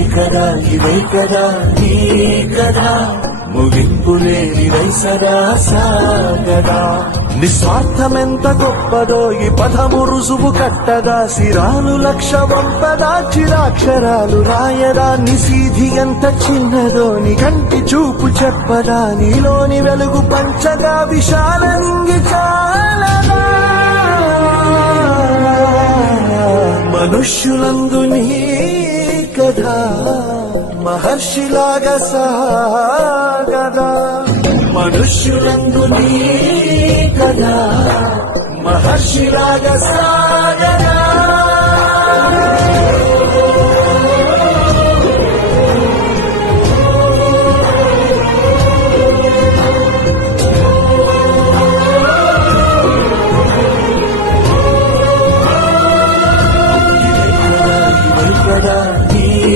ఇదే కదా నీ కదా ముగింపు లేనిదై సదా సాగదా నిస్వార్థమెంత గొప్పదో ఈ పదము రుజువు కట్టదా సిరాలు లక్ష వంపదా చిరాక్షరాలు రాయదా నిసీధి ఎంత చిన్నదో నీ కంటి చూపు చెప్పదా నీలోని వెలుగు పంచగా విశాల నింగి చాలదా మనుష్యులందు నీ కథ మహర్షిలాగా సాగదా మనుష్యులందు నీ కథ మహర్షిలాగా సాగదా